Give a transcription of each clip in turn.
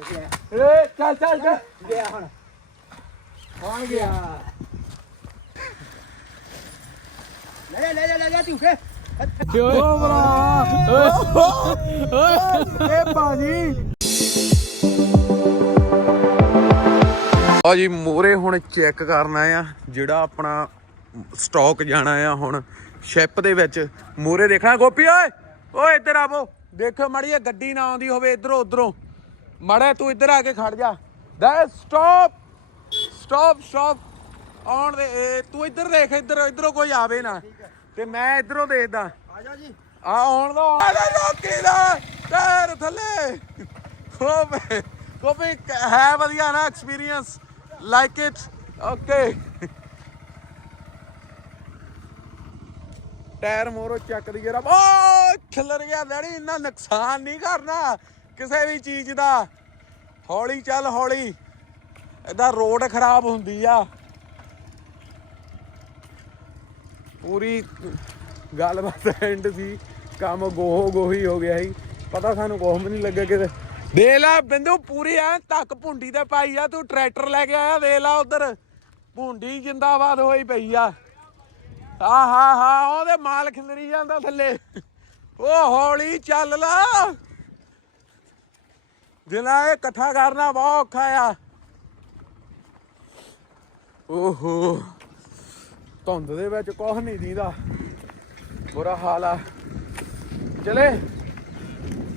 ਏ ਚੱਲ ਚੱਲ ਚੱਲ। ਗਿਆ ਹੁਣ। ਆਣ ਗਿਆ? ਲੈ ਜਾ ਲੈ ਜਾ ਲੈ ਜਾ ਤੂੰ ਫੇ ਓ ਬਰਾ ਏ ਭਾਜੀ। ਆ ਜੀ ਮੋਰੇ ਹੁਣ ਚੈੱਕ ਕਰਨਾ ਆ ਜਿਹੜਾ ਆਪਣਾ ਸਟਾਕ ਜਾਣਾ ਆ ਹੁਣ ਸ਼ਿਪ ਦੇ ਵਿੱਚ। ਮੋਰੇ ਦੇਖਣਾ ਗੋਪੀ ਓਏ। ਓਏ ਇੱਧਰ ਆਵੋ ਦੇਖੋ ਮਾੜੀ ਗੱਡੀ ਨਾ ਆਉਂਦੀ ਹੋਵੇ ਇਧਰੋਂ ਉਧਰੋਂ। ਮਾੜਾ ਤੂੰ ਇੱਧਰ ਆ ਕੇ ਖੜ ਜਾ। ਦਾ ਸਟਾਪ ਸਟਾਪ ਸਟਾਪ ਆਉਣ ਦੇ ਤੂੰ ਇੱਧਰ ਦੇਖ ਇੱਧਰ ਇਧਰੋਂ ਕੋਈ ਆਵੇ ਨਾ। ਤੇ ਮੈਂ ਇਧਰੋਂ ਦੇਖਦਾ। ਆ ਜਾ ਜੀ। ਆ ਆਉਣ ਦਾ। ਅਰੇ ਲੋਕੀ ਦਾ। ਟਾਇਰ ਥੱਲੇ। ਕੋਪੇ ਕੋਪੇ ਹੈ ਵਧੀਆ ਨਾ experience like it okay tyre ਮੋਰੋ ਚੱਕ ਦੀ ਜਰਾ। ਓ ਖਿਲਰ ਗਿਆ ਡੈਡੀ ਇੰਨਾ ਨੁਕਸਾਨ ਨਹੀਂ ਕਰਨਾ। ਕਿਸੇ ਵੀ ਚੀਜ਼ ਦਾ ਹੌਲੀ ਚੱਲ ਹੌਲੀ ਇਹਦਾ ਰੋਡ ਖਰਾਬ ਹੁੰਦੀ ਆ। ਪੂਰੀ ਗੱਲਬਾਤ ਐਂਡ ਸੀ, ਕੰਮ ਗੋਹੋ ਗੋਹੀ ਹੋ ਗਿਆ ਸੀ। ਪਤਾ ਸਾਨੂੰ ਕੁਛ ਨਹੀਂ ਲੱਗਾ ਕਿਤੇ। ਦੇ ਲੈ ਬਿੰਦੂ, ਪੂਰੀ ਐ ਧੱਕ ਭੁੰਡੀ ਤੇ ਪਾਈ ਆ, ਤੂੰ ਟਰੈਕਟਰ ਲੈ ਕੇ ਆਇਆ ਦੇ ਲਾ ਉਧਰ। ਭੁੰਡੀ ਜਿੰਦਾਬਾਦ ਹੋਈ ਪਈ ਆ। ਆ ਹਾ ਹਾ ਉਹਦੇ ਮਾਲ ਖਿਲਰੀ ਜਾਂਦਾ ਥੱਲੇ। ਉਹ ਹੌਲੀ ਚੱਲ ਲਾ। ਜਿਨ੍ਹਾਂ ਇਹ ਇਕੱਠਾ ਕਰਨਾ ਬਹੁਤ ਔਖਾ ਆ। ਓਹੋ। ਧੁੰਦ ਦੇ ਵਿੱਚ ਕੁਝ ਨਹੀਂ ਦੀਦਾ। ਬੁਰਾ ਹਾਲ ਆ। ਚਲੇ।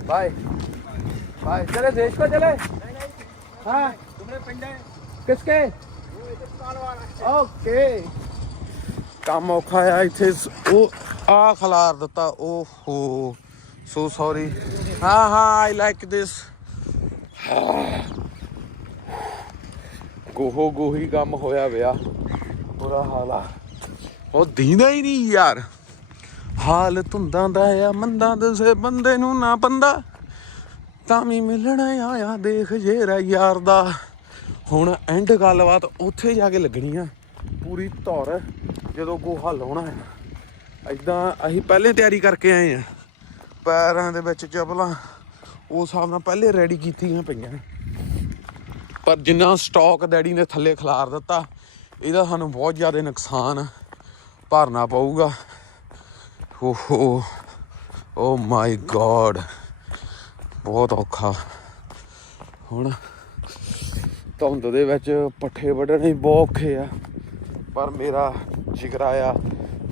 ਬਾਏ। ਬਾਏ। ਚਲੇ, ਦੇਸ਼ ਕੋ ਚਲੇ। ਹਾਂ। ਤੁਮਰੇ ਪਿੰਡ ਹੈ ਕਿਸਕੇ? ਓਕੇ। ਕੰਮ ਔਖਾ ਆ ਇੱਥੇ। ਉਹ ਆ ਖਲਾਰ ਦਿੱਤਾ। ਓਹੋ। ਸੋ ਸੌਰੀ ਹਾਂ ਹਾਂ ਆਈ ਲਾਈਕ ਦਿਸ ਗੋਹੋ ਗੋਹੀ ਕੰਮ ਹੋਇਆ ਵਿਆ। ਬੁਰਾ ਹਾਲ ਆ। ਉਹ ਦੀਂਦਾ ਹੀ ਨਹੀਂ ਯਾਰ। ਹਾਲ ਧੁੰਦਾਂ ਦਾ ਆ, ਮੰਦਾਂ ਦਸੇ ਬੰਦੇ ਨੂੰ ਨਾ ਬੰਦਾ ਤਾਂ ਵੀ ਮਿਲਣ ਆਇਆ, ਦੇਖ ਜੇਰਾ ਯਾਰ ਦਾ। ਹੁਣ ਐਂਡ ਗੱਲਬਾਤ ਉੱਥੇ ਜਾ ਕੇ ਲੱਗਣੀ ਆ। ਪੂਰੀ ਧੌਰ, ਜਦੋਂ ਗੋਹਾ ਲਾਉਣਾ ਹੈ। ਐਦਾਂ ਅਸੀਂ ਪਹਿਲੇ ਤਿਆਰੀ ਕਰਕੇ ਆਏ ਆ। ਪੈਰਾਂ ਦੇ ਵਿੱਚ ਚੱਪਲਾਂ ਉਸ ਹਿਸਾਬ ਨਾਲ ਪਹਿਲੇ ਰੈਡੀ ਕੀਤੀਆਂ ਪਈਆਂ। ਪਰ ਜਿੰਨਾ ਸਟਾਕ ਡੈਡੀ ਨੇ ਥੱਲੇ ਖਿਲਾਰ ਦਿੱਤਾ, ਇਹਦਾ ਸਾਨੂੰ ਬਹੁਤ ਜ਼ਿਆਦਾ ਨੁਕਸਾਨ ਭਰਨਾ ਪਊਗਾ। ਓਹੋ ਓ ਮਾਈ ਗॉड ਬਹੁਤ ਔਖਾ। ਹੁਣ ਧੁੰਦ ਦੇ ਵਿੱਚ ਪੱਠੇ ਵੱਢਣੇ ਬਹੁਤ ਔਖੇ ਆ। ਪਰ ਮੇਰਾ ਜਿਗਰਾ ਆ,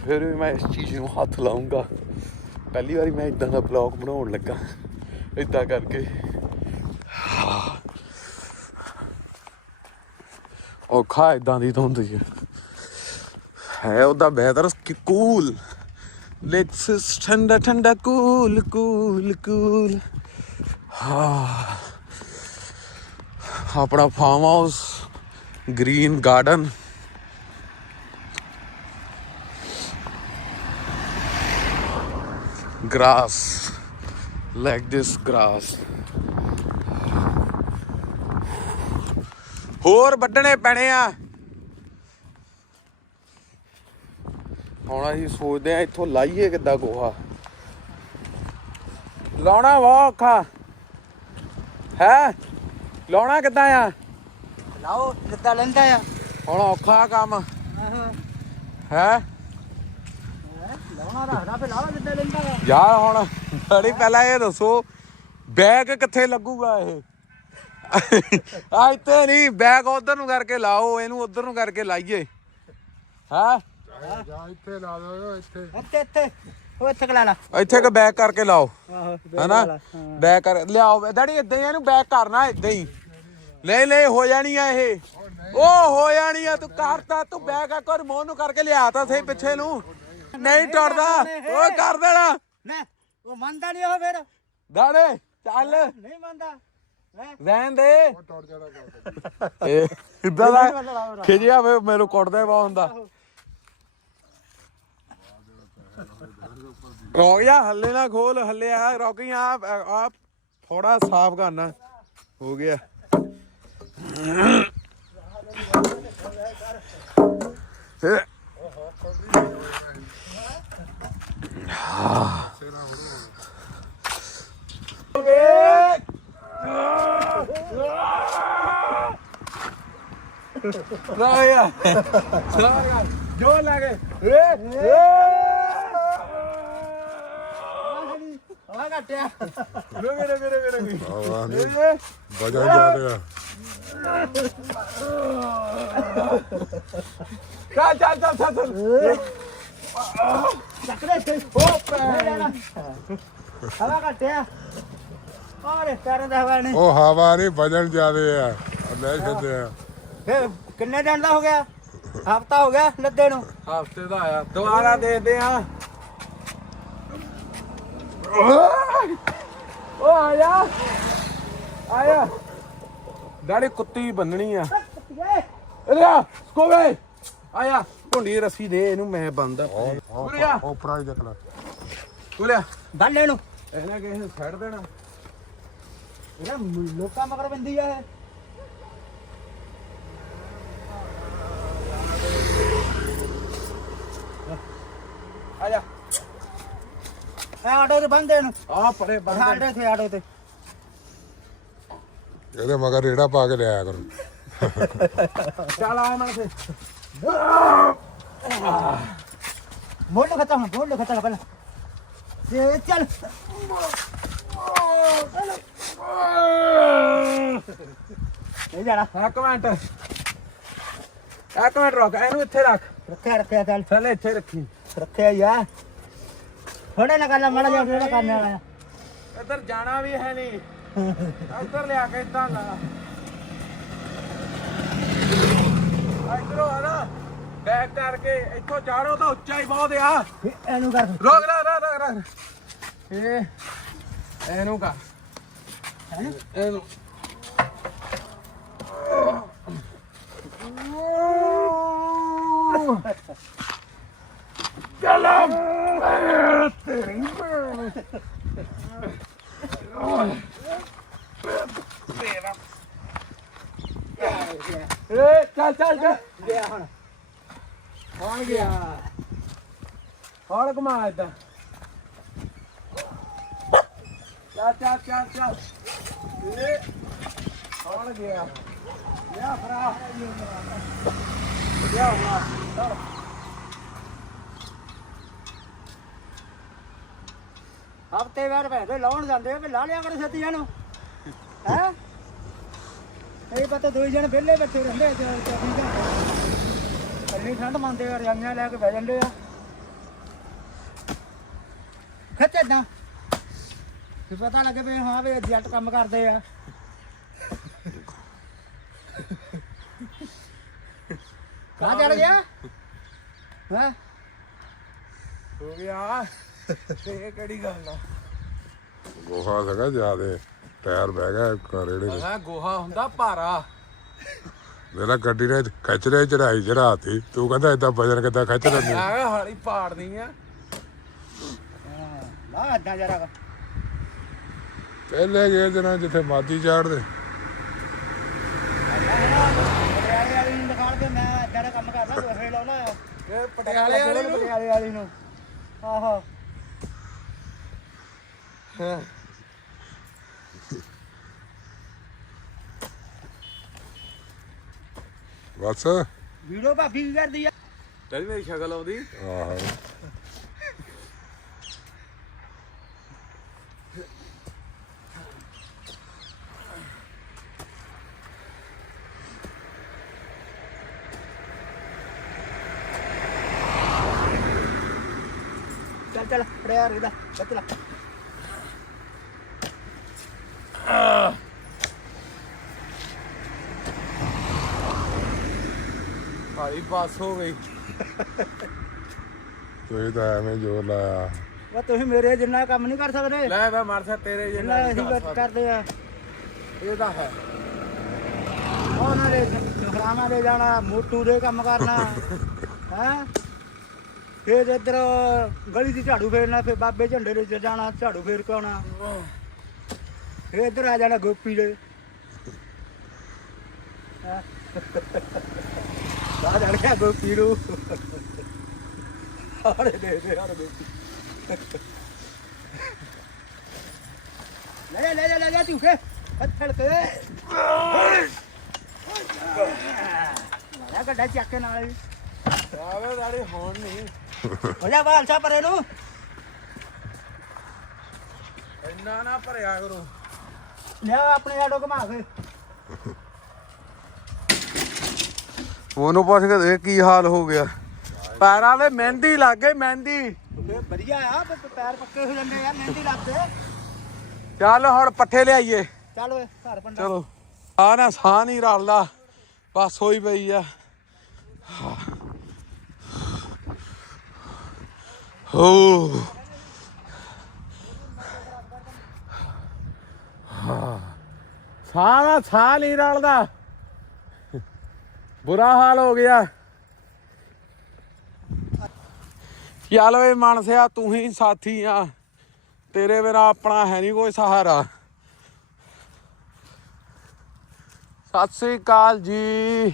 ਫਿਰ ਵੀ ਮੈਂ ਇਸ ਚੀਜ਼ ਨੂੰ ਹੱਥ ਲਾਉਂਗਾ ਪਹਿਲੀ ਵਾਰੀ ਮੈਂ ਇਦਾਂ ਦਾ ਬਲੌਗ ਬਣਾਉਣ ਲੱਗਾ। ਇਦਾਂ ਕਰਕੇ। ਔਖਾ ਇਦਾਂ ਦੀ ਧੁੰਦ ਜੀ ਹੈ ਉਹਦਾ ਬਿਹਤਰ ਕੂਲ ਲੈਟਸ ਠੰਡਾ ਠੰਡਾ ਕੂਲ ਕੂਲ ਕੂਲ ਹਾਂ। ਆਪਣਾ farm house green garden grass like this grass. ਹੋਰ ਵੱਢਣੇ ਪੈਣੇ ਆ। ਹੁਣ ਅਸੀਂ ਸੋਚਦੇ ਆ ਇੱਥੋਂ ਲਾਈਏ ਕਿੱਦਾਂ ਗੋਹਾ। ਲਾਉਣਾ ਔਖਾ। ਹੈ? ਲਾਉਣਾ ਕਿੱਦਾਂ ਆ? ਲਾਓ ਕਿੱਦਾਂ ਲੈਂਦਾ ਆ। ਹੁਣ ਔਖਾ ਕੰਮ। ਹੈ? ਲਾਉਣਾ ਰੱਖਦਾ ਫੇ ਲਾਵਾ ਕਿੱਦਾਂ ਲੈਂਦਾ ਆ। ਯਾਰ ਹੁਣ ਬੜੀ ਪਹਿਲਾਂ ਇਹ ਦੱਸੋ ਬੈਗ ਕਿੱਥੇ ਲੱਗੂਗਾ ਇਹ? ਆ ਇੱਥੇ ਨਹੀਂ ਬੈਗ ਉਧਰ ਨੂੰ ਕਰਕੇ ਲਾਓ ਇਹਨੂੰ ਉਧਰ ਨੂੰ ਕਰਕੇ ਲਾਈਏ। ਹਾਂ? ਜਾ ਇੱਥੇ ਲਾ ਦੋ ਇੱਥੇ ਇੱਥੇ ਇੱਥੇ ਉਹ ਇੱਥੇ ਕਲਾ ਲਾ ਇੱਥੇ ਕਿ ਬੈਗ ਕਰਕੇ ਲਾਓ। ਆਹੋ ਹੈਨਾ? ਬੈਗ ਕਰ ਲਿਆਓ। ਡੈਡੀ ਇਦਾਂ ਹੀ ਇਹਨੂੰ ਬੈਗ ਕਰਨਾ ਇਦਾਂ ਹੀ। ਲੈ ਲੈ ਹੋ ਜਾਣੀ ਆ ਇਹ। ਉਹ ਹੋ ਜਾਣੀ ਆ ਤੂੰ ਕਰਤਾ ਤੂੰ ਬੈਗ ਕਰ ਮੋਹ ਨੂੰ ਕਰਕੇ ਲਿਆਤਾ ਸਹੀ ਪਿੱਛੇ ਨੂੰ। ਨਹੀਂ ਟੁੱਟਦਾ। ਉਹ ਕਰ ਦੇਣਾ। ਨਾ ਉਹ ਮੰਨਦਾ ਨਹੀਂ ਉਹ ਫਿਰ? ਦਾੜੇ ਚੱਲ। ਨਹੀਂ ਮੰਨਦਾ। ਰਹਿਣ ਦੇ। ਇਹ ਇਦਾਂ ਦਾ ਖਿਜਿਆ ਵੇ ਮੈਨੂੰ ਕੁੱਟਦਾ ਬਹੁਤ ਹੁੰਦਾ। ਰੋਕ ਜਾ ਹੱਲੇ ਨਾ ਖੋਲ ਹੱਲੇ ਆ ਰੋਕੀ ਆ ਆ ਥੋੜਾ ਸਾਫ਼ ਕਰਨਾ। ਹੋ ਗਿਆ। ਰਾਇਆ ਰਾਇਆ ਜੋ ਲਾਗੇ ਏ ਏ ਹਵਾ ਘਟਿਆ ਰੁਕੇ ਰੁਕੇ ਰੁਕੇ ਰੁਕੇ ਹਵਾ ਨਹੀਂ ਏ ਵਜਨ ਜਾ ਰਿਹਾ ਚੱਲ ਚੱਲ ਚੱਲ ਚੱਲ ਚੱਲ ਚੱਕਰੇ ਤੇ ਹਵਾ ਘਟਿਆ ਆਰੇ ਕਰਨ ਦਾ ਹਵਾ ਨਹੀਂ ਉਹ ਹਵਾ ਨਹੀਂ ਵਜਨ ਜ਼ਿਆਦੇ ਆ ਲੈ ਛੱਡੇ ਆ ਫੇ ਕਿੰਨੇ ਦਿਨ ਦਾ ਹੋ ਗਿਆ ਹਫਤਾ ਹੋ ਗਿਆ ਲੱਦੇ ਨੂੰ ਹਫ਼ਤੇ ਦਾ ਆਇਆ ਦੁਬਾਰਾ ਦੇਖਦੇ ਆ ਓ ਆਇਆ ਆਇਆ ਦਾੜੀ ਕੁੱਤੀ ਬੰਨਣੀ ਆ ਇਧਰ ਸਕੋਵੇ ਆਇਆ ਢੁੰਡੀ ਰੱਸੀ ਦੇ ਇਹਨੂੰ ਮੈਂ ਬੰਦਾ ਉਰੇ ਆ। ਉਹ ਪ੍ਰਾਈਜ਼ ਦੇਖ ਲੈ। ਕੋਲਿਆ ਬੰਨ ਇਹਨੂੰ। ਇਹਨੇ ਕਿਸੇ ਨੂੰ ਛੱਡ ਦੇਣਾ। ਇਹਦਾ ਲੋਕਾਂ ਮਗਰ ਬੰਦੀ ਆ ਇਹ। ਆਇਆ ਇਹ ਆਟੋ ਤੇ ਬੰਦੇ ਇਹਨੂੰ। ਆ ਪਰੇ ਬੰਦੇ ਆਟੋ ਤੇ ਆਟੋ ਤੇ। ਇਹਦੇ ਮਗਰ ਰੇੜਾ ਪਾ ਕੇ ਲਿਆਇਆ ਕਰੋ। ਚੱਲ ਆ ਮਨ ਸੇ ਮੋੜ ਲੋ ਖਤਮ ਮੋੜ ਲੋ ਖਤਮ ਪਹਿਲਾਂ ਇਹ ਚੱਲ ਨਹੀਂ ਜਾਣਾ ਇੱਕ ਮਿੰਟ ਇੱਕ ਮਿੰਟ ਰੁਕ ਇਹਨੂੰ ਇੱਥੇ ਰੱਖ ਰੱਖਿਆ ਰੱਖਿਆ ਚੱਲ ਚੱਲ ਇੱਥੇ ਰੱਖੀ ਰੱਖਿਆ ਯਾਰ ਥੋੜਾ ਨਾ ਕਰਨਾ ਮਾੜਾ ਜਿਹਾ ਥੋੜਾ ਕਰਨੇ ਵਾਲਾ ਇੱਧਰ ਜਾਣਾ ਵੀ ਹੈ ਨਹੀਂ ਇੱਧਰ ਲਿਆ ਕੇ ਇਦਾਂ ਲਾ ਇੱਧਰੋਂ ਆ ਨਾ ਬੈਕ ਕਰਕੇ ਇੱਥੋਂ ਚਾੜੋ ਤਾਂ ਉੱਚਾ ਹੀ ਬਹੁਤ ਆ। ਫਿਰ ਇਹਨੂੰ ਕਰ। ਰੋਕ ਰੋਕ ਰੋਕ ਰੋਕ ਰੋਕ। ਇਹ ਇਹਨੂੰ ਕਰ? ਇਹਨੂੰ। ਏ ਚੱਲ ਚੱਲ ਚੱਲ। ਗਿਆ ਹੁਣ ਹੁਣ ਗਿਆ। ਹੁਣ ਘੁਮਾ ਏਦਾਂ ਚੱਲ ਚੱਲ ਚੱਲ ਚੱਲ। ਏ ਹੁਣ ਗਿਆ। ਲਿਆ ਫਰਾ ਲਿਆ ਫਰਾ ਹਫ਼ਤੇ ਵਾਰ ਭੈਣੇ ਲਾਉਣ ਜਾਂਦੇ ਵੀ ਲਾ ਲਿਆ ਕਰੋ ਛੇਤੀਆਂ ਨੂੰ ਹੈ? ਇਹ ਪਤਾ, ਦੋ ਜਣ ਵਿਹਲੇ ਬੈਠੇ ਰਹਿੰਦੇ ਆ ਇੰਨੀ ਠੰਡ ਮੰਨਦੇ ਆ ਰਜਾਈਆਂ ਲੈ ਕੇ ਬਹਿ ਜਾਂਦੇ ਆ। ਖੱਚੇ ਨਾ ਫਿਰ ਪਤਾ ਲੱਗੇ ਵੀ ਹਾਂ ਵੀ ਜੱਟ ਕੰਮ ਕਰਦੇ ਆ। ਕਾ ਚੜ ਗਿਆ? ਹੈ? ਹੋ ਗਿਆ। ਇਹ ਕਿਹੜੀ ਗੱਲ ਆ? ਗੋਹਾ ਸੀਗਾ ਜ਼ਿਆਦੇ ਟਾਇਰ ਬਹਿ ਗਿਆ ਰੇੜੇ ਦੇ ਗੋਹਾ ਹੁੰਦਾ ਭਾਰਾ। ਮੇਰਾ ਗੱਡੀ ਨੇ ਖਿੱਚ ਰਿਹਾ ਚੜਾਈ ਚੜਾਤੀ ਤੂੰ ਕਹਿੰਦਾ ਏਦਾਂ ਵਜਨ ਕਿੱਦਾਂ ਖਿੱਚ ਲੈਂਦੀ ਆ? ਹਾਲੀ ਪਾੜਨੀ ਆ। ਲਾ ਅੱਧਾ ਜਰਾ ਪਹਿਲੇ ਗਏ ਦਿਨਾਂ ਜਿੱਥੇ ਮਾਦੀ ਚਾੜਦੇ। ਪਟਿਆਲੇ ਵਾਲੀ ਨੂੰ ਦਿਖਾਲ ਕੇ ਮੈਂ ਏਦਾਂ ਦਾ ਕੰਮ ਕਰਦਾ ਦੋਹੇ ਲਾਉਣਾ ਆ। ਇਹ ਪਟਿਆਲੇ ਵਾਲੇ ਨੂੰ? ਪਟਿਆਲੇ ਵਾਲੀ ਨੂੰ। ਆਹੋ। ਹਾਂ। ਬਸ। ਵੀਡੀਓ ਭਾਫੀ ਕੀ ਕਰਦੀ ਆ? ਤੇਰੀ ਮੇਰੀ ਸ਼ਕਲ ਆਉਂਦੀ। ਆਹੋ। ਚੱਲ ਚੱਲ ਪੜਿਆ ਰਹਦਾ ਚੱਲ। ਪਾਸ ਹੋ ਗਈ। ਤੁਸੀਂ ਤਾਂ ਐਵੇਂ ਜੋਰ ਲਾਇਆ। ਵਾ ਤੁਸੀਂ ਮੇਰੇ ਜਿੰਨਾ ਕੰਮ ਨਹੀਂ ਕਰ ਸਕਦੇ। ਲੈ ਮੈਂ ਮਰਸਾ ਤੇਰੇ ਜਿੰਨਾ ਜਿੰਨਾ ਅਸੀਂ ਕਰ- ਕਰਦੇ ਆ। ਇਹਦਾ ਹੈ। ਉਹਨਾਂ ਦੇ ਖਰਾਮਾ ਦੇ ਜਾਣਾ ਮੋਟੂ ਦੇ ਕੰਮ ਕਰਨਾ। ਹੈ? ਫਿਰ ਇੱਧਰ ਗਲੀ ਦੀ ਝਾੜੂ ਫੇਰਨਾ ਫਿਰ ਬਾਬੇ ਝੰਡੇ ਦੇ ਜਾਣਾ ਝਾੜੂ ਫੇਰ ਕੇ ਆਉਣਾ ਫਿਰ ਇੱਧਰ ਆ ਜਾਣਾ ਗੋਪੀ ਦੇ। ਹੈਂ। ਆ ਜਾਣ ਗਿਆ ਗੋਪੀ ਨੂੰ। ਆੜੇ ਦੇ ਦੇ ਆੜੇ ਗੋਪੀ ਲੈ ਜਾ ਲੈ ਜਾ ਲੈ ਜਾ ਤੂੰ ਫੇ ਹੱਥੜ ਕੇ ਮਾਰਿਆ ਗੱਡਾ ਚੱਕ ਕੇ ਨਾਲ। ਹੀ ਆਵੇ ਦਾੜੀ ਹੁਣ ਨਹੀਂ ਹੋ ਜਾ ਬਾਲ ਸਾ ਪਰੇ ਨੂੰ। ਇੰਨਾ ਨਾ ਭਰਿਆ ਕਰੋ। ਆਪਣੇ ਆਡੋ ਘੁਮਾ ਕੇ। ਉਹਨੂੰ ਪੁੱਛ ਕੇ ਦੇਖ ਕੀ ਹਾਲ ਹੋ ਗਿਆ। ਪੈਰਾਂ 'ਤੇ ਮਹਿੰਦੀ ਲੱਗ ਗਈ ਮਹਿੰਦੀ। ਵਧੀਆ ਆ ਪੈਰ ਪੱਕੇ ਹੋ ਜਾਂਦੇ ਆ ਮਹਿੰਦੀ ਲੱਗਦੇ ਚੱਲ ਹੁਣ ਪੱਠੇ ਲਿਆਈਏ। ਚੱਲ ਓਏ ਘਰ ਪੰਡਾ ਚਲੋ। ਆ ਨਾ ਸਾਹ ਨਹੀਂ ਰਲਦਾ। ਬਸ ਹੋਈ ਪਈ ਆ। ਹੋ। ਸਾਹ ਦਾ ਸਾਹ ਨਹੀਂ ਰਲਦਾ। ਬੁਰਾ ਹਾਲ ਹੋ ਗਿਆ। ਚੱਲ ਓਏ ਮਨਸਿਆ, ਤੂੰ ਹੀ ਸਾਥੀ ਆ। ਤੇਰੇ ਬਿਨਾ ਆਪਣਾ ਹੈ ਨਹੀਂ ਕੋਈ ਸਹਾਰਾ। ਸਤਿ ਸ੍ਰੀ ਅਕਾਲ ਜੀ।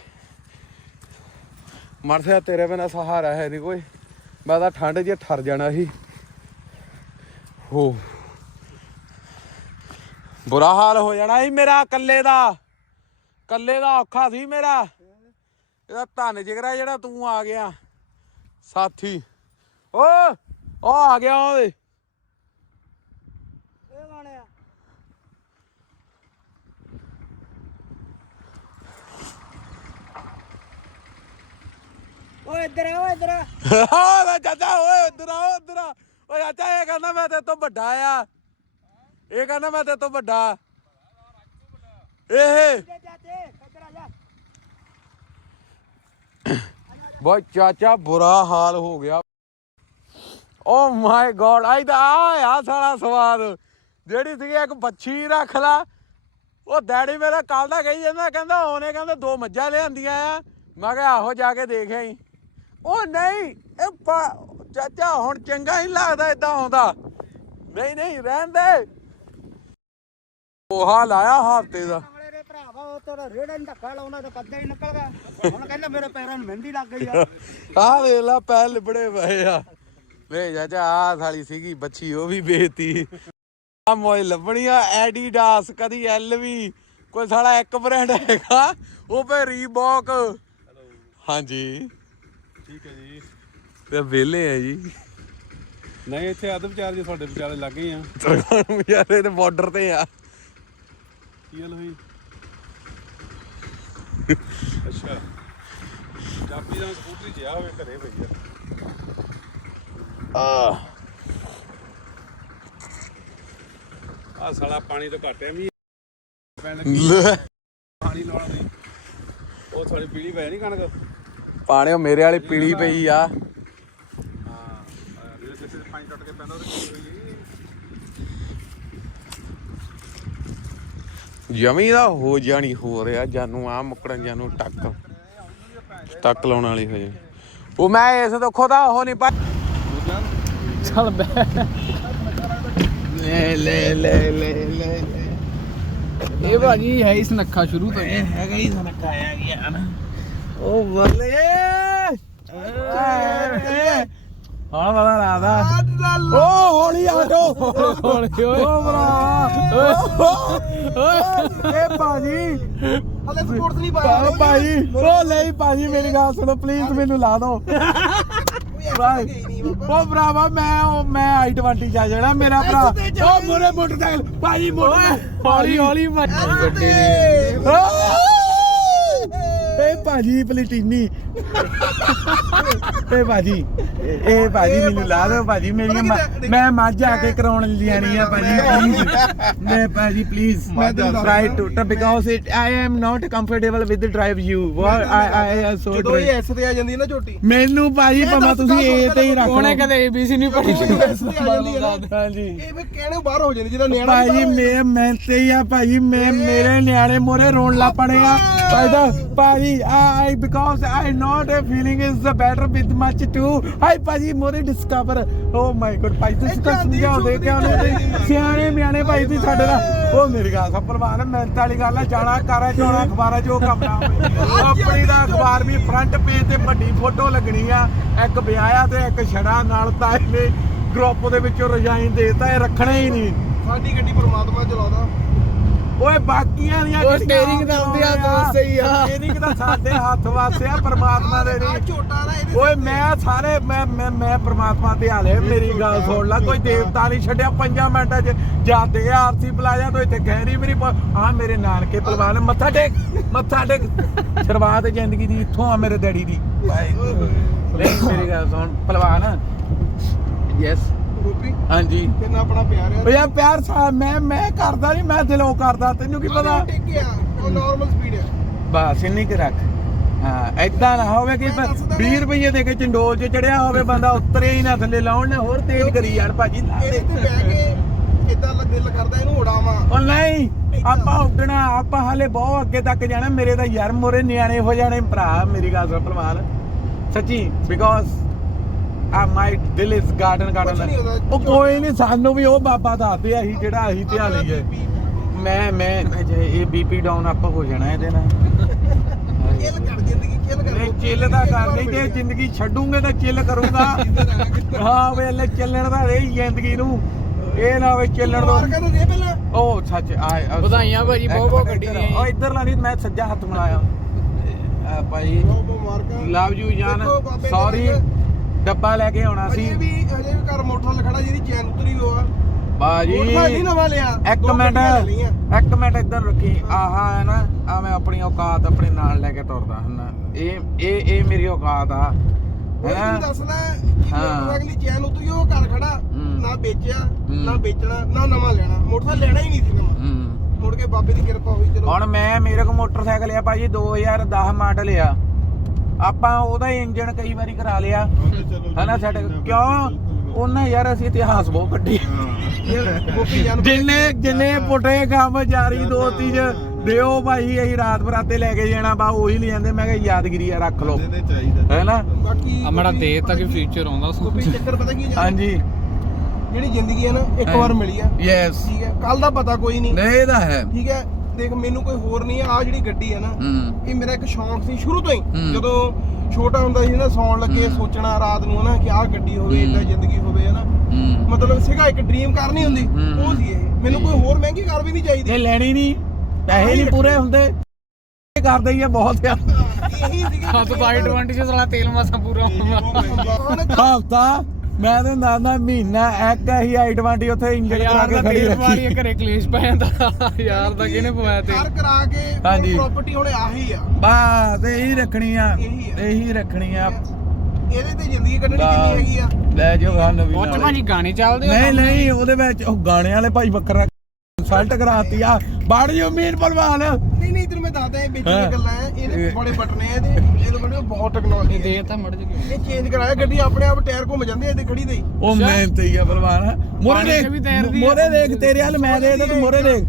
ਮਰਸਿਆ ਤੇਰੇ ਬਿਨਾ ਸਹਾਰਾ ਹੈ ਨਹੀਂ ਕੋਈ। ਮੈਂ ਤਾਂ ਠੰਡ 'ਚ ਠਰ ਜਾਣਾ ਸੀ। ਹੋ। ਬੁਰਾ ਹਾਲ ਹੋ ਜਾਣਾ ਸੀ ਮੇਰਾ, ਇਕੱਲੇ ਦਾ। ਇਕੱਲੇ ਦਾ ਔਖਾ ਸੀ ਮੇਰਾ। ਇਹਦਾ ਧੰਨ ਜਿਗਰਾ ਜਿਹੜਾ ਤੂੰ ਆ ਗਿਆ। ਸਾਥੀ। ਓ ਉਹ ਆ ਗਿਆ ਗਾਣਿਆ ਓਏ ਇੱਧਰ ਆ ਓਏ ਇੱਧਰ ਆ। ਓਏ ਚਾਚਾ ਓਏ ਇੱਧਰ ਆ ਓਏ ਇੱਧਰ ਆ। ਓਏ ਚਾਚਾ ਇਹ ਕਹਿੰਦਾ ਮੈਂ ਤੇਰੇ ਤੋਂ ਵੱਡਾ ਆ। ਇਹ ਕਹਿੰਦਾ ਮੈਂ ਤੇਰੇ ਤੋਂ ਵੱਡਾ। ਇਹ ਚਾਚੇ ਇੱਧਰ ਆ ਜਾ ਬਾਈ ਚਾਚਾ ਬੁਰਾ ਹਾਲ ਹੋ ਗਿਆ। ਓ ਮਾਈ ਗੋਡ, ਆਈ ਦਾ ਆ ਸਾਲਾ ਸਵਾਦ। ਜਿਹੜੀ ਸੀ ਇੱਕ ਬੱਚੀ ਰੱਖ ਲਾ। ਉਹ ਡੈਡੀ ਮੇਰਾ ਕੱਲ ਦਾ ਕਹੀ ਜਾਂਦਾ, ਕਹਿੰਦਾ ਉਹਨੇ ਕਹਿੰਦਾ ਦੋ ਮੱਝਾਂ ਲਿਆਂਦੀਆਂ ਆ। ਮੈਂ ਕਿਹਾ ਆਹੋ ਜਾ ਕੇ ਦੇਖ ਆਈ। ਉਹ ਨਹੀਂ, ਇਹ ਚਾਚਾ ਹੁਣ ਚੰਗਾ ਹੀ ਲੱਗਦਾ ਇਦਾਂ ਆਉਂਦਾ। ਨਹੀਂ ਨਹੀਂ, ਰਹਿਣ ਦੇ। ਉਹ ਹਾਲ ਆਇਆ ਹਫ਼ਤੇ ਦਾ। ਉਹ ਤੇਰਾ ਰੇੜਾ ਨੀ ਧੱਕਾ ਲਾਉਂਦਾ ਤਾਂ ਕੱਦਾ ਹੀ ਨਿਕਲ ਗਿਆ। ਹੁਣ ਕਹਿੰਦਾ ਮੇਰੇ ਪੈਰਾਂ ਨੂੰ ਮਹਿੰਦੀ ਲੱਗ ਗਈ ਆ। ਆਹ ਵੇਖ ਲਾ ਪੈ ਲਿਬੜੇ ਪਏ ਆ। ਵੇ ਚਾਚਾ ਆ ਸਾਲੀ ਸੀਗੀ ਬੱਚੀ ਉਹ ਵੀ ਵੇਚਤੀ ਆ ਮੋਏ ਲੱਭਣੀ ਆ ਐਡੀਡਾਸ ਕਦੀ ਐਲਵੀ ਕੋਈ ਸਾਲਾ ਇੱਕ ਬ੍ਰਾਂਡ ਹੈਗਾ ਉਹ ਪੇ ਰੀਬੌਕ ਹਾਂਜੀ। ਠੀਕ ਹੈ ਜੀ। ਤੇ ਵਿਹਲੇ ਆ ਜੀ। ਨਹੀਂ ਇੱਥੇ ਅੱਧ ਵਿਚਾਰ ਜੇ ਤੁਹਾਡੇ ਵਿਚਾਲੇ ਲੱਗ ਗਏ ਆ ਤਰਖਾਣ ਵਿਚਾਰੇ ਤੇ ਬਾਰਡਰ ਤੇ ਆ। ਕੀ ਗੱਲ ਹੋਈ? ਅੱਛਾ। ਚਾਬੀ ਦਾ ਸਕੂਟਰੀ ਜਿਆ ਹੋਵੇ ਘਰੇ ਪਈ ਆ। ਆ। ਆ ਸਾਲਾ ਪਾਣੀ ਤੋਂ ਘਟਿਆ ਵੀ ਪੈਣ ਲੈ, ਪਾਣੀ ਲਾਉਣ ਦੀ ਉਹ ਥੋੜੀ ਪੀਲੀ ਪੈ ਨਹੀਂ ਕਣਕ? ਪਾਣੀ ਉਹ ਮੇਰੇ ਵਾਲੀ ਪੀਲੀ ਪਈ ਆ। ਹਾਂ ਜਿਹੜੇ ਪਾਣੀ ਟੁੱਟ ਕੇ ਪੈਂਦਾ ਉਹਦੇ ਕੀ ਹੋਈ ਜਮੀ ਦਾ ਹੋ ਜਾਣੀ ਹੋ ਰਿਹਾ ਜਾਨੂੰ ਆ ਮੁੱਕੜਨ ਜਾਨੂੰ ਟੱਕ। ਟੱਕ ਲਾਉਣ ਵਾਲੀ ਹੋ ਜੇ। ਉਹ ਮੈਂ ਇਸ ਦੁੱਖੋਂ ਦਾ ਉਹ ਨਹੀਂ ਪਾ ਚੱਲ ਬੈ। ਲੈ ਲੈ ਲੈ ਲੈ ਲੈ। ਇਹ ਭਾਜੀ ਹੈ ਹੀ ਸੁਨੱਖਾ ਸ਼ੁਰੂ ਤੋਂ। ਹੀ। ਹੈਗਾ ਹੀ ਸਨਕਾ ਆ ਗਿਆ ਨਾ। ਉਹ ਬੱਲੇ। ਹਾਂ ਵਾਲਾ ਰਾਦਾ ਓ ਹੌਲੀ ਆ ਜੋ ਹੌਲੀ ਓਏ। ਓ। ਏ ਭਾਜੀ। ਹਲੇ ਸਪੋਰਟਸ ਨਹੀਂ ਪਾ ਭਾਜੀ ਓ ਨਹੀਂ ਭਾਜੀ ਮੇਰੀ ਗੱਲ ਸੁਣੋ ਪਲੀਜ਼ ਮੈਨੂੰ ਲਾ ਦਿਓ। ਓ ਭਰਾਵਾ ਮੈਂ ਉਹ ਮੈਂ i20 ਚ ਆ ਜਾਣਾ ਮੇਰਾ ਭਰਾ। ਓ ਮੋਰੇ ਮੋਟਰਸਾਈਕਲ ਭਾਜੀ ਮੋਟਰ ਹੌਲੀ ਹੌਲੀ ਗੱਡੀ ਏ ਭਾਜੀ ਪਲਟੀਨੀ। ਏ ਭਾਜੀ ਏ ਭਾਜੀ ਮੈਨੂੰ ਲਾ ਦਿਓ ਭਾਜੀ ਮੇਰੀ ਮੈਂ ਮੱਝ ਆ ਕੇ ਕਰਾਉਣ ਲਿਆਣੀ ਆ ਭਾਜੀ ਮੈਂ ਭਾਜੀ please try to because it I am not comfortable with drive you I I so ਜਦੋਂ ਇਹ ਐਸ ਤੇ ਆ ਜਾਂਦੀ ਹੈ ਨਾ ਝੋਟੀ। ਮੈਨੂੰ ਭਾਜੀ ਭਾਵੇਂ ਤੁਸੀਂ ਏ ਤੇ ਹੀ ਰੱਖ ਉਹਨੇ ਲਓ ਕਦੇ ABC ਨਹੀਂ ਪੜ੍ਹੀ ਐਸ ਤੇ ਆ ਜਾਂਦੀ ਹੈ ਨਾ। ਹਾਂਜੀ। ਇਹ ਵੀ ਕਹਿਣੇ ਬਾਹਰ ਹੋ ਜਾਂਦੀ ਜਿਹਦਾ ਨਿਆਣਾ ਭਾਜੀ ਮੈਂ ਮੈਂ ਤੇ ਹੀ ਆ ਭਾਜੀ ਮੈਂ ਮੇਰੇ ਨਿਆਣੇ ਮੋਰੇ ਰੋਣ ਲੱਗ ਪੜੇ ਆ ਭਾਈ ਭਾਜੀ I because I not a feeling is the better with much too high ਭਾਜੀ ਮੋਰੇ ਡਿਸਕਵਰ ਓ ਮਾਈ ਗੋਡ ਭਾਈ ਤੁਸੀਂ ਤਾਂ ਸਮਝਾਉਂਦੇ ਕਿਉਂ ਨਹੀਂ ਸਿਆਣੇ ਮਿਆਣੇ ਭਾਈ ਤੁਸੀਂ ਸਾਡੇ ਦਾ ਉਹ ਮੇਰੀ ਗੱਲ ਸਭ ਪ੍ਰਵਾਨ ਮਿਹਨਤ ਵਾਲੀ ਗੱਲ ਆ ਜਾਣਾ ਕਰਾਂ ਚੋਣਾ ਅਖਬਾਰਾਂ ਚੋਂ ਕੰਮ ਨਾ ਹੋਵੇ। ਆਪਣੀ ਦਾ ਅਖਬਾਰ ਵੀ ਫਰੰਟ ਪੇਜ ਤੇ ਵੱਡੀ ਫੋਟੋ ਲੱਗਣੀ ਆ ਇੱਕ ਵਿਆਹਿਆ ਤੇ ਇੱਕ ਛੜਾ ਨਾਲ ਤਾਂ ਇਹਨੇ ਗਰੁੱਪ ਦੇ ਵਿੱਚੋਂ ਰਜਾਈਨ ਦੇਤਾ ਇਹ ਰੱਖਣਾ ਹੀ ਨਹੀਂ ਸਾਡੀ ਗੱਡੀ ਪਰਮਾਤਮਾ ਚਲਾਉਂਦਾ ਓਏ ਬਾਕੀਆਂ ਦੀਆਂ ਉਹ ਜਿਹੜੀਆਂ steering ਤਾਂ ਉਹਦੇ ਹੱਥ ਵਾਸਤੇ ਹੀ ਆ। steering ਤਾਂ ਸਾਡੇ ਹੱਥ ਵਾਸਤੇ ਆ ਪ੍ਰਮਾਤਮਾ ਦੇ ਆ ਨਹੀਂ ਝੋਟਾ ਨਾ ਇਹਦੇ ਓਏ ਮੈਂ ਸਾਰੇ ਮੈਂ ਮੈਂ ਮੈਂ ਪ੍ਰਮਾਤਮਾ ਤੇ ਹਾਲੇ ਮੇਰੀ ਗੱਲ ਸੁਣ ਲੈ ਕੋਈ ਦੇਵਤਾ ਨਹੀਂ ਛੱਡਿਆ ਪੰਜਾਂ ਮਿੰਟਾਂ 'ਚ ਜਾਂਦੇ ਆ ਆਰਸੀ ਪਲਾਜ਼ਾ ਤੋਂ ਇੱਥੇ ਗਹਿਰੀ ਮੇਰੀ ਆ ਮੇਰੇ ਨਾਨਕੇ ਪਹਿਲਵਾਨ ਮੱਥਾ ਟੇਕ ਮੱਥਾ ਟੇਕ। ਸ਼ੁਰੂਆਤ ਜ਼ਿੰਦਗੀ ਦੀ ਇੱਥੋਂ ਆ ਮੇਰੇ ਡੈਡੀ ਦੀ। ਨਹੀਂ ਮੇਰੀ ਗੱਲ ਸੁਣ ਪਹਿਲਵਾਨ ਯੈਸ ਗੋਪੀ? ਹਾਂਜੀ। ਕਿੰਨਾ ਆਪਣਾ ਪਿਆਰ ਆ ਓ ਯਾਰ ਪਿਆਰ ਸਾਹਿਬ ਮੈਂ ਮੈਂ ਕਰਦਾ ਨਹੀਂ ਮੈਂ ਦਿਲੋਂ ਕਰਦਾ ਤੈਨੂੰ ਕੀ ਪਤਾ? ਟਿਕਿਆ ਉਹ ਨਾਰਮਲ ਸਪੀਡ ਆ ਬਸ ਇੰਨੀ ਕੁ ਰੱਖ। ਹਾਂ ਐਦਾਂ ਨਾ ਹੋਵੇ ਕਿ 20 ਰੁਪਏ ਦੇ ਕੇ ਚੰਡੋਲ 'ਚ ਚੜਿਆ ਹੋਵੇ ਬੰਦਾ ਉਤਰੇ ਹੀ ਨਾ ਥੱਲੇ ਲਾਉਣ ਨਾ ਹੋਰ ਤੇਜ਼ ਕਰੀ ਯਾਰ ਭਾਜੀ ਲਾ ਦੇ। ਇਹਦੇ ਤੇ ਬਹਿ ਕੇ ਇਦਾਂ ਦਿਲ ਕਰਦਾ ਇਹਨੂੰ ਉਡਾਵਾਂ। ਉਹ ਨਹੀਂ ਆਪਾਂ ਉੱਡਣਾ ਆਪਾਂ ਹਾਲੇ ਬਹੁਤ ਅੱਗੇ ਤੱਕ ਜਾਣਾ ਮੇਰੇ ਤਾਂ ਯਾਰ ਮੋਰੇ ਨਿਆਣੇ ਹੋ ਜਾਣੇ ਭਰਾ ਮੇਰੀ ਗੱਲ ਸੁਣ ਭਲਵਾਨ। ਸੱਚੀ ਬਿਕੋਜ਼ ਆ ਮਾਈ ਦਿਲ ਗਾਰਡਨ ਗਾਰਡਨ। ਉਹ ਕੋਈ ਨਹੀਂ ਸਾਨੂੰ ਵੀ ਉਹ ਬਾਬਾ ਦੱਸਦੇ ਅਸੀਂ ਜਿਹੜਾ ਅਸੀਂ ਧਿਆ ਲਈਏ। ਮੈਂ ਮੈਂ ਜੇ ਇਹ ਬੀਪੀ ਡਾਊਨ ਅਪ ਹੋ ਜਾਣਾ ਇਹਦੇ ਨਾਲ। ਚਿੱਲ ਕਰ ਜ਼ਿੰਦਗੀ ਚਿੱਲ ਕਰ ਇਹ ਚਿੱਲ ਦਾ ਕਰ ਨਹੀਂ ਜੇ ਜ਼ਿੰਦਗੀ ਛੱਡੂਗੇ ਤਾਂ ਚਿੱਲ ਕਰੂੰਗਾ। ਹਾਂ ਵੇਲੇ ਚੱਲਣ ਦਾ ਰਹੀ ਜ਼ਿੰਦਗੀ ਨੂੰ। ਇਹ ਨਾ ਵੇ ਚੱਲਣ ਦੋ ਉਹ ਸੱਚ ਆ ਆ- ਵਧਾਈਆਂ ਭਾਜੀ, ਬਹੁਤ- ਬਹੁਤ ਗੱਡੀ ਦੀਆਂ ਉਹ ਇੱਧਰ ਲਾ ਨਹੀਂ ਮੈਂ ਸੱਜਾ ਹੱਥ ਮਿਲਾਇਆ ਆ ਭਾਈ ਲਵ ਯੂ ਜਾਨ। ਸੌਰੀ ਡੱਬਾ ਲੈ ਕੇ ਆਉਣਾ ਅਜੇ ਸੀ ਵੀ ਅਜੇ ਵੀ ਘਰ ਮੋਟਰਸਾਈਕਲ ਖੜਾ ਜਿਹਦੀ ਚੈਨ ਉਤਰੀ ਹੋ ਆ ਬਾਜੀ ਮੋਟਰਸਾਈਕਲ ਨਵਾਂ ਲਿਆ। ਇੱਕ ਮਿੰਟ। ਇੱਕ ਮਿੰਟ ਇੱਧਰ ਰੱਖੀ। ਆਹਾ ਹੈ ਨਾ ਆ ਮੈਂ ਆਪਣੀ ਔਕਾਤ ਆਪਣੇ ਨਾਲ ਲੈ ਕੇ ਤੁਰਦਾ ਹਾਂ ਇਹ ਇਹ ਇਹ ਮੇਰੀ ਔਕਾਤ ਆ। ਕਿ ਹਾਂ। ਦੀ ਚੈਨ ਉਤਰੀ ਉਹ ਘਰ ਖੜਾ। ਨਾ ਵੇਚਿਆ। ਨਾ ਵੇਚਣਾ ਨਾ ਨਵਾਂ ਲੈਣਾ। ਮੋਟਰਸਾਈਕਲ ਲੈਣਾ ਹੀ ਨਹੀਂ ਸੀ ਨਵਾਂ। ਮੁੜ ਕੇ ਬਾਬੇ ਦੀ ਕਿਰਪਾ ਹੋਈ ਚਲੋ। ਹੁਣ ਮੈਂ ਮੇਰੇ ਕੋਲ ਮੋਟਰਸਾਈਕਲ ਆ ਭਾਜੀ 2010 ਮਾਡਲ ਆ। ਆਪਾਂ ਉਹਦਾ ਇੰਜਨ ਕਈ ਵਾਰੀ ਕਰਾ ਲਿਆ। ਹਨਾ ਸਾਡੇ ਕਿਉਂ? ਉਹਨਾਂ ਯਾਰ ਅਸੀਂ ਇਤਿਹਾਸ ਬਹੁਤ ਕੱਢੀ ਜਾਨ ਜਿੰਨੇ ਪੁੱਟੇ ਕੰਮ ਜਾਰੀ ਦੋਤੀ ਚ ਦਿਓ ਭਾਈ ਅਸੀਂ ਰਾਤ ਬਰਾਤੇ ਲੈ ਕੇ ਜਾਣਾ ਬਾ ਉਹੀ ਲੈ ਜਾਂਦੇ। ਮੈਂ ਕਿਹਾ ਯਾਦਗਿਰੀ ਆ ਰੱਖ ਲਓ। ਹੈਨਾ? ਬਾਕੀ ਅਮੜਾ ਦੇ ਤੱਕ ਫਿਊਚਰ ਆਉਂਦਾ। ਗੋਪੀ ਚੱਕਰ ਪਤਾ ਕੀ ਹੈ ਹਾਂਜੀ। ਜਿਹੜੀ ਜ਼ਿੰਦਗੀ ਹੈ ਨਾ ਇੱਕ ਹਾਂ। ਵਾਰ ਮਿਲੀ ਆ। ਯੈਸ ਠੀਕ ਹੈ ਕੱਲ ਦਾ ਪਤਾ ਕੋਈ ਨਹੀਂ। ਨਹੀਂ ਇਹਦਾ ਹੈ। ਠੀਕ ਹੈ ਦੇਖ ਮੈਨੂੰ ਕੋਈ ਹੋਰ ਨਹੀਂ ਆ ਜਿਹੜੀ ਗੱਡੀ ਹੈ ਨਾ ਹੂੰ। ਇਹ ਮੇਰਾ ਇੱਕ ਸ਼ੌਂਕ ਸੀ ਸ਼ੁਰੂ ਤੋਂ ਹੀ। ਹੂੰ। ਜਦੋਂ ਛੋਟਾ ਹੁੰਦਾ ਸੀ ਨਾ ਸੌਣ ਲੱਗੇ। ਸੋਚਣਾ ਰਾਤ ਨੂੰ ਨਾ ਕਿ ਆਹ ਗੱਡੀ ਹੋਵੇ ਹੂੰ। ਇਦਾਂ ਜ਼ਿੰਦਗੀ ਹੋਵੇ ਹਨਾ। ਹੂੰ। ਮਤਲਬ ਸੀਗਾ ਇੱਕ ਡ੍ਰੀਮ ਕਾਰ ਨਹੀਂ ਹੁੰਦੀ। ਹੂੰ। ਉਹ ਸੀ ਇਹ। ਮੈਨੂੰ ਕੋਈ ਹੋਰ ਮਹਿੰਗੀ ਕਾਰ ਵੀ ਨਹੀਂ ਚਾਹੀਦੀ। ਇਹ ਲੈਣੀ ਨਹੀਂ। ਪੈਸੇ ਨਹੀਂ ਪੂਰੇ ਹੁੰਦੇ। ਇਹ ਕਰਦੇ ਹੀ ਆ ਬਹੁਤ ਆ ਇਹੀ ਸੀਗਾ ਹੱਥ ਤਾਂ ਐਡਵਾਂਟੇਜ ਸਾਲਾ ਤੇਲ ਮਾਸਾ ਪੂਰਾ ਹੁੰਦਾ ਹਫਤਾ ਮੈਂ ਤੇ ਦਾਦਾ ਮਹੀਨਾ ਇੱਕ ਹੀ ਆਈਟਵਾਂਟੀ ਉੱਥੇ ਇੰਜਨ ਕਰਾ ਯਾਰ ਕੇ ਦਾ ਖੜੀ ਤੇਲ ਰੱਖੀ। ਘਰੇ ਕਲੇਸ਼ ਪੈ ਜਾਂਦਾ। ਯਾਰ ਦਾ ਕਿਹਨੇ ਪਵਾਇਆ ਕਾਰ ਤੇਲ ਕਰਾ ਕੇ ਹਾਂਜੀ। ਪ੍ਰਾਪਰਟੀ ਹੁਣ ਆਹੀ ਆ। ਬਸ ਇਹੀ ਰੱਖਣੀ ਆ। ਇਹੀ ਆ। ਇਹੀ ਰੱਖਣੀ ਆ। ਇਹਦੇ ਤੇ ਜ਼ਿੰਦਗੀ ਕੱਢਣੀ ਕਿੰਨੀ ਹੈਗੀ ਆ? ਲੈ ਜਾਓ ਗਾ ਨਵੀਂ ਉਹ ਚ ਨਾਲੇ। ਭਾਜੀ ਗਾਣੇ ਚੱਲਦੇ ਆ ਨਹੀਂ ਨਹੀਂ ਉਹਦੇ ਵਿੱਚ ਉਹ ਗਾਣੇ ਵਾਲੇ ਭਾਈ ਬੱਕਰਾ ਕੰਸਲਟ ਕਰਾਤੀ ਆ। ਬਾੜ ਜੋ ਮੀਰ ਪਰਵਾਨ ਨਹੀਂ ਨਹੀਂ ਤੈਨੂੰ ਮੈਂ ਦੱਸਦਾ ਇਹ ਵਿੱਚ। ਦੀਆਂ ਗੱਲਾਂ ਆ ਇਹਦੇ ਇਹ- ਬੜੇ ਬਟਨ ਆ ਇਹਦੇ। ਇਹਦੇ ਬੜੇ ਬਹੁਤ ਟੈਕਨੋਲੋਜੀ ਦੇ ਤਾਂ ਮੜ ਜੀ ਇਹ ਚੇਂਜ ਕਰਾਇਆ ਗੱਡੀ ਆਪਣੇ ਆਪ ਟਾਇਰ ਘੁੰਮ ਜਾਂਦੇ ਇਹਦੇ ਖੜੀ ਦੇ। ਉਹ ਮਿਹਨਤ ਹੀ ਆ ਪਰਵਾਨ ਮੋਰੇ ਦੇਖ। ਮੋਰੇ ਦੇਖ ਤੇਰੇ ਹਾਲ ਮੈਂ ਦੇ ਤੂੰ ਮੋਰੇ ਦੇਖ।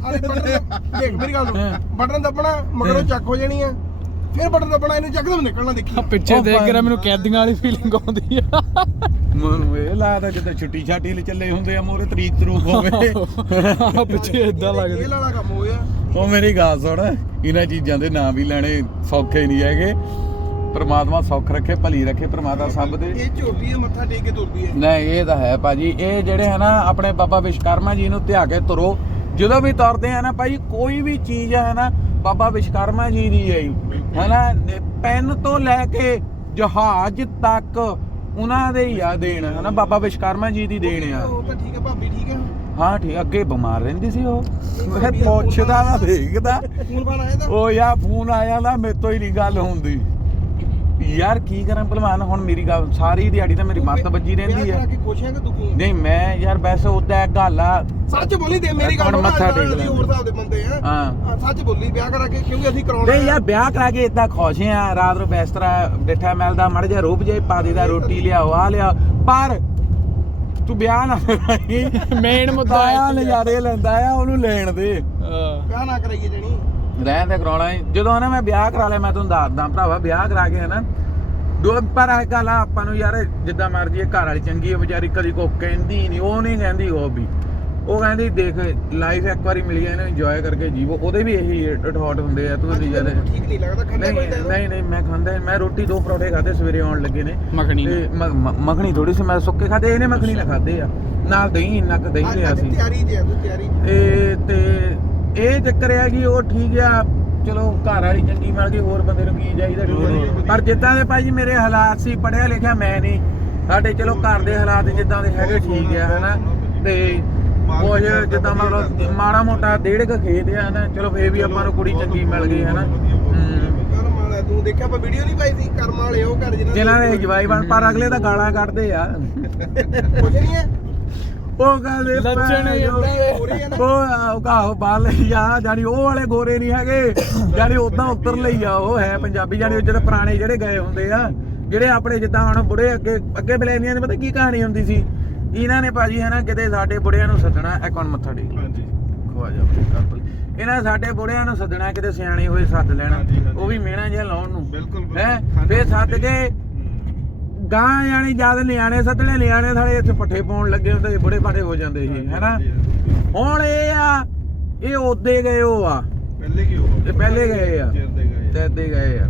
ਦੇਖ ਮੇਰੀ ਗੱਲ ਸੁਣ। ਬਟਨ ਦੱਬਣਾ ਮਗਰੋਂ ਚੱਕ ਹੋ ਜਾਣੀ ਆ ਫਿਰ ਬਟਨ ਦੱਬਣਾ ਇਹਨੂੰ ਚੱਕਦਮ ਨਿਕਲਣਾ ਦੇਖੀ। ਪਿੱਛੇ ਦੇਖ ਕੇ। ਮੈਨੂੰ ਕੈਦੀਆਂ ਵਾਲੀ ਫੀਲਿੰਗ ਆਉਂਦੀ ਆ। ਮੈਨੂੰ ਇਹ ਲੱਗਦਾ ਜਿੱਦਾਂ ਛੁੱਟੀ ਛਾਟੀ ਲਈ ਚੱਲੇ ਹੁੰਦੇ ਆ ਮੋਰੇ ਤਰੀਕ ਤਰੂਕ ਹੋਵੇ। ਆ ਪਿੱਛੇ ਇਦਾਂ ਇਹ ਲੱਗਦਾ। ਵਾਲਾ ਕੰਮ ਹੋਇਆ। ਉਹ ਮੇਰੀ ਗੱਲ ਸੁਣ ਇਹਨਾਂ ਚੀਜ਼ਾਂ ਦੇ ਨਾਂ ਵੀ ਲੈਣੇ ਸੌਖੇ ਨਹੀਂ ਹੈਗੇ। ਪ੍ਰਮਾਤਮਾ ਸੁੱਖ ਰੱਖੇ ਭਲੀ ਰੱਖੇ ਪ੍ਰਮਾਤਮਾ ਸਭ ਦੇ। ਇਹ ਝੋਟੀ ਹੈ ਮੱਥਾ ਟੇਕ ਕੇ ਤੁਰਦੀ ਹੈ ਨਹੀਂ ਇਹ ਤਾਂ ਹੈ ਭਾਜੀ ਇਹ ਜਿਹੜੇ ਹੈ ਨਾ ਆਪਣੇ ਬਾਬਾ ਵਿਸ਼ਕਰਮਾ ਜੀ ਨੂੰ ਧਿਆ ਕੇ ਤੁਰੋ। ਜਦੋਂ ਵੀ ਤੁਰਦੇ ਆ ਨਾ ਭਾਈ ਕੋਈ ਵੀ ਚੀਜ਼ ਹੈ ਨਾ ਬਾਬਾ ਵਿਸ਼ਕਰਮਾ ਜੀ ਦੀ ਹੈ। ਹੈ ਨਾ ਪੈਨ ਤੋਂ ਲੈ ਕੇ ਜਹਾਜ਼ ਤੱਕ ਉਹਨਾਂ ਦੇ ਹੀ ਆ ਦੇਣ ਹੈ ਨਾ ਬਾਬਾ ਵਿਸ਼ਕਰਮਾ ਜੀ ਦੀ ਦੇਣ ਆ। ਉਹ ਤਾਂ ਠੀਕ ਹੈ ਭਾਬੀ ਠੀਕ ਹੈ ਹਾਂ ਠੀਕ ਅੱਗੇ ਬਿਮਾਰ ਰਹਿੰਦੀ ਸੀ ਉਹ। ਮੈਂ ਪੁੱਛਦਾ ਨਾ ਦੇਖਦਾ। ਫੋਨ ਉਹ ਯਾ ਫੋਨ ਆਇਆ ਨਾ ਮੇਰੇ ਤੋਂ ਹੀ ਨਹੀਂ ਗੱਲ ਹੁੰਦੀ। ਯਾਰ ਕੀ ਕਰਾਂ ਭਲਵਾਨ ਹੁਣ ਮੇਰੀ ਗੱਲ ਸਾਰੀ ਦਿਹਾੜੀ ਤਾਂ ਮੇਰੀ ਮੱਤ ਵੱਜੀ ਰਹਿੰਦੀ ਵਿਆਹ ਹੈ। ਕੇ ਕਿ ਦੁਖੀ ਨਹੀਂ ਮੈਂ ਯਾਰ ਵੈਸੇ ਉਦਾਂ ਇੱਕ ਗੱਲ ਆ। ਸੱਚ ਬੋਲੀ ਦੇ ਮੇਰੀ ਗੱਲ ਮੱਥਾ ਟੇਕ ਅਸੀਂ ਹੋਰ ਹਿਸਾਬ ਦੇ ਬੰਦੇ ਆ। ਹਾਂ। ਸੱਚ ਬੋਲੀ ਵਿਆਹ ਕਰਾ ਕੇ ਕਿਉਂਕਿ ਅਸੀਂ ਕਰਾਉਣਾ ਨਹੀਂ ਯਾਰ ਵਿਆਹ ਕਰਾ ਕੇ ਇਦਾਂ ਖੁਸ਼ ਆ ਰਾਤ ਨੂੰ ਬਿਸਤਰਾ ਬਿਠਾ ਮਿਲਦਾ ਮੜ ਜਾ ਰੂਪ ਜੇ ਪਾ ਦੇਦਾ ਰੋਟੀ ਲਿਆਓ ਆ ਲਿਆ ਪਰ ਤੂੰ ਵਿਆਹ ਨਾ ਮੇਨ ਮੁੱਦਾ ਆ ਨਜ਼ਾਰੇ ਲੈਂਦਾ ਆ ਉਹਨੂੰ ਲੈਣ ਦੇ। ਵਿਆਹ ਨਾ ਕਰਾਈਏ ਜਣੀ। ਰਹਿਣ ਤੇ ਕਰਾਉਣਾ। ਜਦੋਂ ਨਾ ਮੈਂ ਵਿਆਹ ਕਰਾ ਲਿਆ ਮੈਂ ਤੁਹਾਨੂੰ ਦੱਸਦਾ ਭਰਾਵਾ ਵਿਆਹ ਕਰਾ ਕੇ ਹਨਾ। ਦੋ ਪਰ ਇਹ ਗੱਲ ਆ ਆਪਾਂ ਨੂੰ ਯਾਰ ਜਿੱਦਾਂ ਮਰਜ਼ੀ ਘਰ ਵਾਲੀ ਚੰਗੀ ਹੈ ਵਿਚਾਰੀ ਕਦੀ ਕੋ ਕਹਿੰਦੀ ਨਹੀਂ ਉਹ ਨਹੀਂ ਕਹਿੰਦੀ ਉਹ ਵੀ ਉਹ ਕਹਿੰਦੀ ਦੇਖ ਲਾਈਫ ਇੱਕ ਵਾਰੀ ਮਿਲੀ ਹੈ ਇਹਨੂੰ ਇੰਜੋਏ ਕਰਕੇ ਜੀਵੋ। ਉਹਦੇ ਵੀ ਇਹੀ ਥਾਟ ਹੁੰਦੇ ਆ ਤੂੰ ਨਹੀਂ ਯਾਰ। ਠੀਕ ਨਹੀਂ ਲੱਗਦਾ ਖੰਡੇ ਕੋਈ ਨਹੀਂ ਨਹੀਂ ਨਹੀਂ ਮੈਂ ਖਾਂਦਾ ਮੈਂ ਰੋਟੀ ਦੋ ਪਰੌਠੇ ਖਾਦੇ ਸਵੇਰੇ ਆਉਣ ਲੱਗੇ ਨੇ। ਮੱਖਣੀ ਮੱਖਣੀ ਥੋੜੀ ਸੀ ਮੈਂ ਸੁੱਕੇ ਖਾਦੇ ਇਹਨੇ ਮੱਖਣੀ ਨਾ ਖਾਦੇ ਆ। ਨਾਲ ਦਹੀਂ ਇੰਨਾ ਕੁ ਦਹੀਂ ਲਿਆ ਸੀ ਤਿਆਰੀ ਤੇ ਆ ਤੂੰ ਤਿਆਰੀ। ਇਹ ਤੇ ਇਹ ਚੱਕਰ ਹੈ ਕਿ ਉਹ ਠੀਕ ਆ ਚਲੋ ਘਰ ਵਾਲੀ ਚੰਗੀ ਮਿਲ ਗਈ ਹੋਰ ਬੰਦੇ ਨੂੰ ਕੀ ਚਾਹੀਦਾ? ਪਰ ਜਿੱਦਾਂ ਦੇ ਭਾਜੀ ਮੇਰੇ ਹਾਲਾਤ ਸੀ ਪੜਿਆ ਲਿਖਿਆ ਮੈਂ ਨਹੀਂ। ਸਾਡੇ ਚਲੋ ਘਰ ਦੇ ਹਾਲਾਤ ਜਿੱਦਾਂ ਦੇ ਹੈਗੇ ਠੀਕ ਆ ਹਨਾ। ਤੇ ਕੁਝ ਜਿੱਦਾਂ ਮਤਲਬ ਮਾੜਾ ਮੋਟਾ ਡੇਢ ਕ ਖੇਤ ਆ ਨਾ ਚਲੋ ਫੇਰ ਵੀ ਆਪਾਂ ਨੂੰ ਕੁੜੀ ਚੰਗੀ ਮਿਲ ਗਈ ਹਨਾ। ਤੂੰ ਦੇਖਿਆ ਆਪਾਂ ਵੀਡੀਓ ਨਹੀਂ ਪਾਈ ਸੀ? ਕਰਮ ਵਾਲੇ ਉਹ ਘਰ ਜਿਹਨਾਂ ਜਿਨ੍ਹਾਂ ਦੇ ਜਵਾਈ ਬਣ ਪਰ ਅਗਲੇ ਤਾਂ ਗਾਲਾਂ ਕੱਢਦੇ ਆ। ਕੁਝ ਨਹੀਂ ਹੈ? ਉਹ ਗੱਲ ਇਹ ਲੱਛਣ ਹੀ ਏਦਾਂ ਦੇ। ਹੈ ਨਾ ਉਹ ਕਾਹੋ ਬਾਲ ਲਈ ਆ ਜਾਨੀ ਉਹ ਵਾਲੇ ਗੋਰੇ ਨਹੀਂ ਹੈਗੇ ਜਾਨੀ ਉਦਾਂ ਉੱਤਰ ਲਈ ਆ ਉਹ ਹੈ ਪੰਜਾਬੀ ਜਾਨੀ ਉਹ ਜਿਹੜੇ ਪੁਰਾਣੇ ਜਿਹੜੇ ਗਏ ਹੁੰਦੇ ਆ ਜਿਹੜੇ ਆਪਣੇ ਜਿੱਦਾਂ ਹੁਣ ਬੁੜੇ ਅੱਗੇ ਅੱਗੇ ਬਲੈਨੀਆਂ ਦੀ ਪਤਾ ਕੀ ਕਹਾਣੀ ਹੁੰਦੀ ਸੀ ਇਹਨਾਂ ਨੇ ਭਾਜੀ ਹੈ ਨਾ ਕਿਤੇ ਸਾਡੇ ਬੁੜਿਆਂ ਨੂੰ ਸੱਦਣਾ ਇੱਕ ਮਿੰਟ ਮੱਥਾ ਟੇਕ ਲਓ। ਹਾਂਜੀ ਖਵਾ ਜਾ ਇਹਨਾਂ ਸਾਡੇ ਬੁੜਿਆਂ ਨੂੰ ਸੱਦਣਾ ਕਿਤੇ ਸਿਆਣੇ ਹੋਏ ਸੱਦ ਲੈਣਾ ਹਾਂਜੀ, ਹਾਂਜੀ। ਉਹ ਵੀ ਮਿਹਣਾ ਜਿਹਾ ਲਾਉਣ ਨੂੰ ਬਿਲਕੁਲ, ਬਿਲਕੁਲ। ਹੈ ਹਾਂਜੀ। ਫੇਰ ਸੱਦ ਕੇ ਗਾਂ ਜਾਣੀ ਜਦ ਨਿਆਣੇ ਸੱਦਣੇ ਨਿਆਣੇ ਥਾਲੇ ਇੱਥੇ ਪੱਠੇ ਪਾਉਣ ਲੱਗੇ ਹੁੰਦੇ ਸੀ ਬੁੜੇ ਬਾੜੇ ਹੋ ਜਾਂਦੇ ਸੀ ਹੈਨਾ? ਹੁਣ ਇਹ ਆ ਇਹ ਉਹਦੇ ਗਏ ਉਹ ਆ। ਪਹਿਲੇ ਕੀ ਹੋਗਾ ਇਹ ਪਹਿਲੇ ਗਏ ਆ। ਤੇ ਅੱਦੇ ਗਏ ਆ।